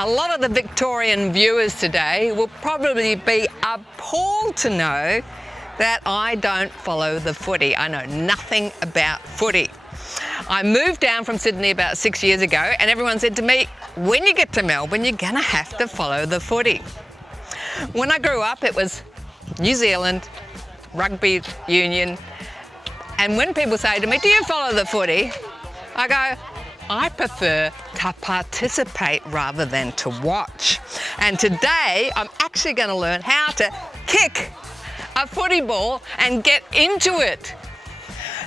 A lot of the Victorian viewers today will probably be appalled to know that I don't follow the footy. I know nothing about footy. I moved down from Sydney about 6 years ago and everyone said to me, when you get to Melbourne, you're gonna have to follow the footy. When I grew up, it was New Zealand, rugby union, and when people say to me, do you follow the footy? I go, I prefer to participate rather than to watch. And today, I'm actually going to learn how to kick a footy ball and get into it.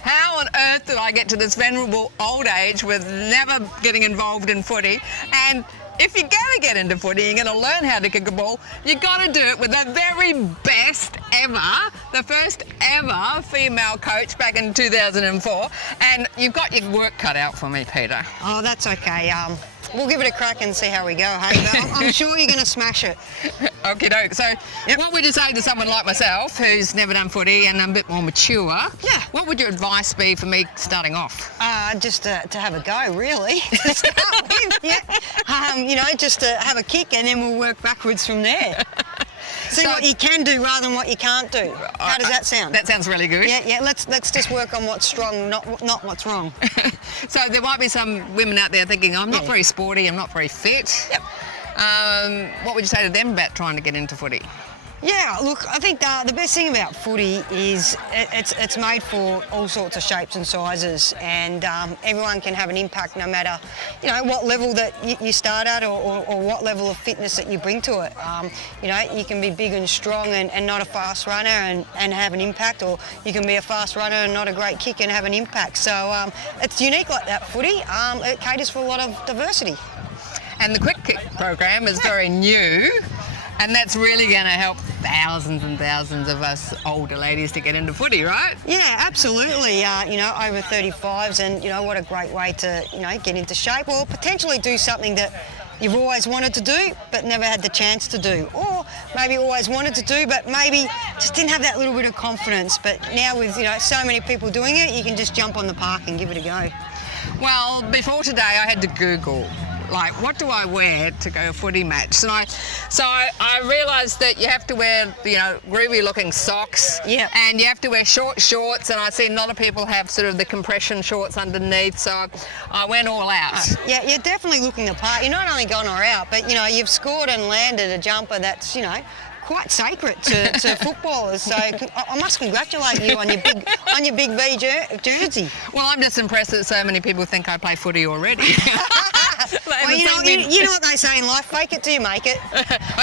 How on earth did I get to this venerable old age with never getting involved in footy? And if you're going to get into footy, you're going to learn how to kick a ball, you've got to do it with the very best ever, the first ever female coach back in 2004. And you've got your work cut out for me, Peter. Oh, that's okay. We'll give it a crack and see how we go, hey? But I'm sure you're going to smash it. Okie doke. So what would you say to someone like myself who's never done footy and a bit more mature? Yeah. What would your advice be for me starting off? Just to have a go, really, to start with, yeah. You know, just to have a kick and then we'll work backwards from there. See what you can do rather than what you can't do. How does that sound? That sounds really good. Yeah, let's just work on what's strong, not what's wrong. So there might be some women out there thinking, I'm not very sporty, I'm not very fit. Yep. What would you say to them about trying to get into footy? Yeah, look, I think the best thing about footy is it's made for all sorts of shapes and sizes, and everyone can have an impact no matter, you know, what level that you start at or what level of fitness that you bring to it. You know, you can be big and strong and not a fast runner and have an impact, or you can be a fast runner and not a great kick and have an impact. So it's unique like that, footy. It caters for a lot of diversity. And the QuickKick program is very new. And that's really going to help thousands and thousands of us older ladies to get into footy, right? Yeah, absolutely. You know, over 35s, and you know, what a great way to, you know, get into shape or potentially do something that you've always wanted to do but never had the chance to do, or maybe always wanted to do but maybe just didn't have that little bit of confidence. But now with, you know, so many people doing it, you can just jump on the park and give it a go. Well, before today, I had to Google, like, what do I wear to go footy match? And I realised that you have to wear, you know, groovy looking socks. Yeah. And you have to wear short shorts, and I've seen a lot of people have sort of the compression shorts underneath, so I went all out. Yeah, you're definitely looking the part. You're not only gone or out, but, you know, you've scored and landed a jumper that's, you know, quite sacred to footballers. So I must congratulate you on your big V jersey. Well, I'm just impressed that so many people think I play footy already. Well, you know what they say in life, fake it till you make it.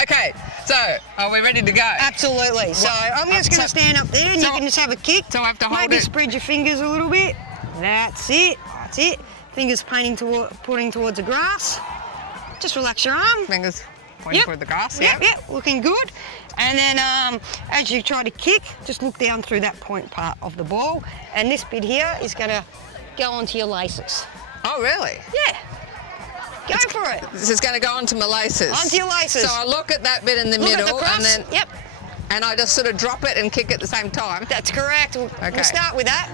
Okay, so are we ready to go? Absolutely. So I'm just going to stand up there and you can just have a kick. So I have to hold Maybe it. spread your fingers a little bit. That's it. That's it. Fingers pointing towards the grass. Just relax your arm. Fingers pointing toward the grass. Yep, looking good. And then as you try to kick, just look down through that point part of the ball. And this bit here is going to go onto your laces. Oh, really? Yeah. Go for it. This is going to go onto my laces. Onto your laces. So I look at that bit in the middle, at the cross. and then yep. And I just sort of drop it and kick at the same time. That's correct. We'll start with that.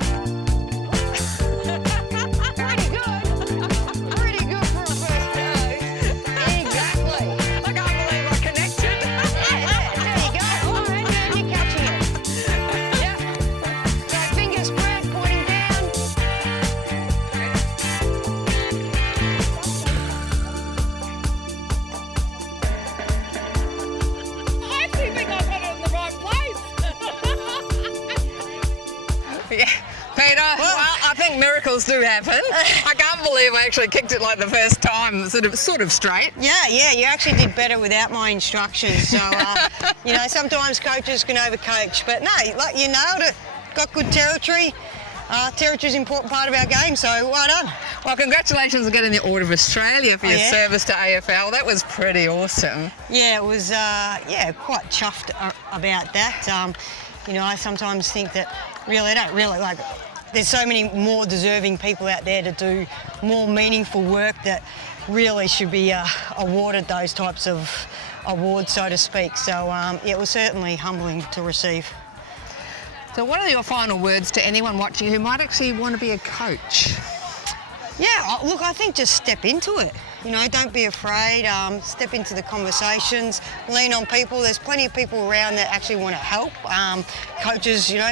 Pretty good for a first go. Exactly. I can't believe I connected. Yeah, there you go. All right, now you're catching it. Yep. So fingers spread, pointing down. I actually think I've got it in the right place. Yeah. Peter, well, I think miracles do happen. I can't believe I actually kicked it like the first time, sort of straight. Yeah, you actually did better without my instructions. So, you know, sometimes coaches can overcoach, but no, like, you nailed it. Got good territory. Territory's an important part of our game, so well done. Well, congratulations on getting the Order of Australia for your service to AFL. That was pretty awesome. Yeah, it was, quite chuffed about that. You know, I sometimes think that really, I don't really like, there's so many more deserving people out there to do more meaningful work that really should be awarded those types of awards, so to speak. So it was certainly humbling to receive. So what are your final words to anyone watching who might actually want to be a coach? Yeah, look, I think just step into it. You know, don't be afraid. Step into the conversations, lean on people. There's plenty of people around that actually want to help. Coaches, you know,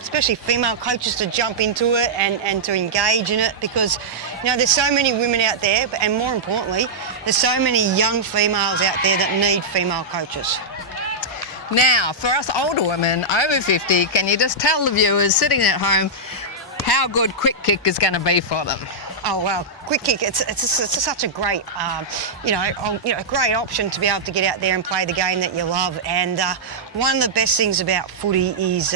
especially female coaches, to jump into it and to engage in it, because, you know, there's so many women out there, and more importantly, there's so many young females out there that need female coaches. Now, for us older women over 50, can you just tell the viewers sitting at home how good QuickKick is going to be for them? Oh well, QuickKick, it's such a great, great option to be able to get out there and play the game that you love. And one of the best things about footy is,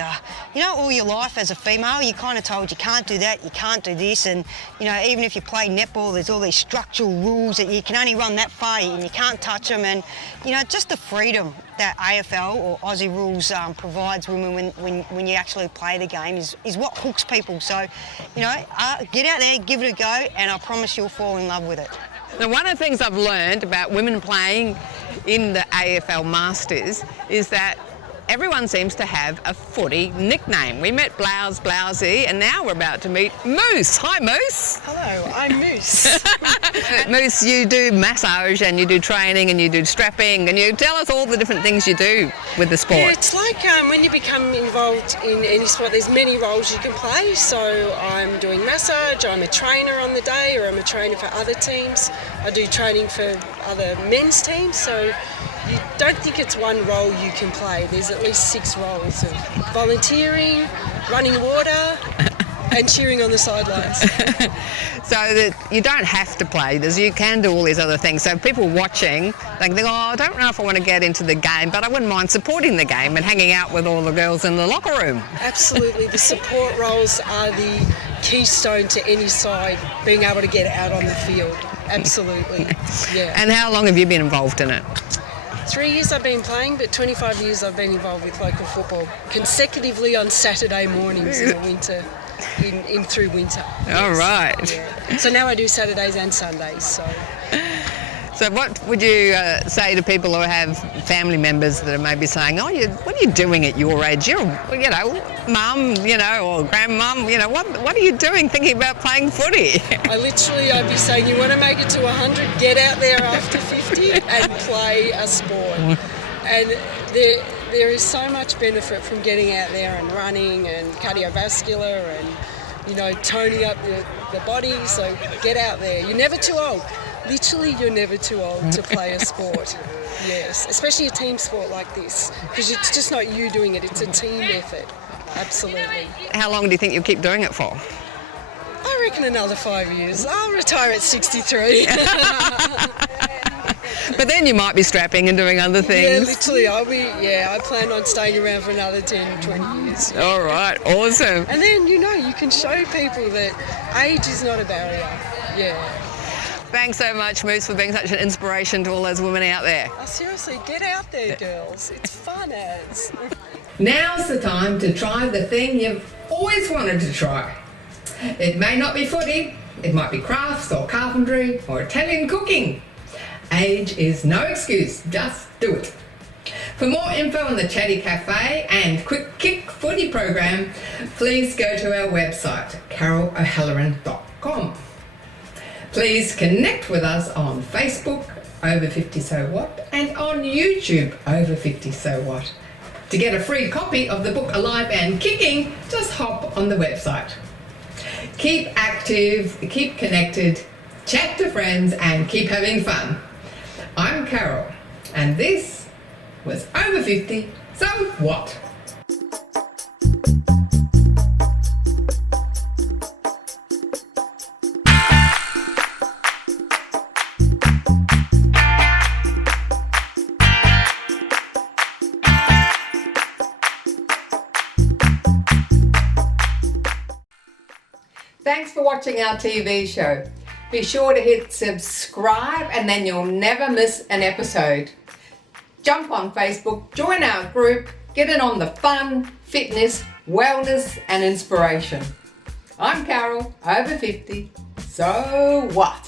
you know, all your life as a female, you're kind of told you can't do that, you can't do this, and you know, even if you play netball, there's all these structural rules that you can only run that far and you can't touch them. And you know, just the freedom that AFL or Aussie rules provides women when you actually play the game is what hooks people. So, you know, get out there, give it a go, and I promise you'll fall in love with it. Now, one of the things I've learned about women playing in the AFL Masters is that everyone seems to have a footy nickname. We met Blousey, and now we're about to meet Moose. Hi, Moose. Hello, I'm Moose. Moose, you do massage and you do training and you do strapping, and you tell us all the different things you do with the sport. Yeah, it's like when you become involved in any sport, there's many roles you can play. So I'm doing massage, I'm a trainer on the day, or I'm a trainer for other teams. I do training for other men's teams, so you don't think it's one role you can play. There's at least 6 roles of volunteering, running water, and cheering on the sidelines. So that you don't have to play this, you can do all these other things. So people watching, they think, oh, I don't know if I want to get into the game, but I wouldn't mind supporting the game and hanging out with all the girls in the locker room. Absolutely. The support roles are the keystone to any side being able to get out on the field. Absolutely. Yeah. And how long have you been involved in it? 3 years I've been playing, but 25 years I've been involved with local football, consecutively on Saturday mornings in the winter, in through winter. All right. Yeah. So now I do Saturdays and Sundays. So what would you say to people who have family members that are maybe saying, oh, what are you doing at your age? You're, you know, mum, you know, or grandmum, you know, what are you doing thinking about playing footy? I'd be saying, you want to make it to 100, get out there after 50 and play a sport. And there is so much benefit from getting out there and running and cardiovascular and, you know, toning up the body. So get out there. You're never too old. Literally, you're never too old to play a sport. Yes, especially a team sport like this, because it's just not you doing it, it's a team effort. Absolutely. How long do you think you'll keep doing it for? I reckon another 5 years. I'll retire at 63. But then you might be strapping and doing other things. Yeah, literally, I plan on staying around for another 10, 20 years. All right, awesome. And then, you know, you can show people that age is not a barrier. Yeah. Thanks so much, Moose, for being such an inspiration to all those women out there. Oh, seriously, get out there, girls. It's fun as. Now's the time to try the thing you've always wanted to try. It may not be footy, it might be crafts or carpentry or Italian cooking. Age is no excuse, just do it. For more info on the Chatty Cafe and QuickKick footy program, please go to our website, carolohalloran.com. Please connect with us on Facebook, Over 50 So What, and on YouTube, Over 50 So What. To get a free copy of the book Alive and Kicking, just hop on the website. Keep active, keep connected, chat to friends, and keep having fun. I'm Carol, and this was Over 50 So What? Thanks for watching our TV show. Be sure to hit subscribe and then you'll never miss an episode. Jump on Facebook, join our group, get in on the fun, fitness, wellness and inspiration. I'm Carol, over 50, so what?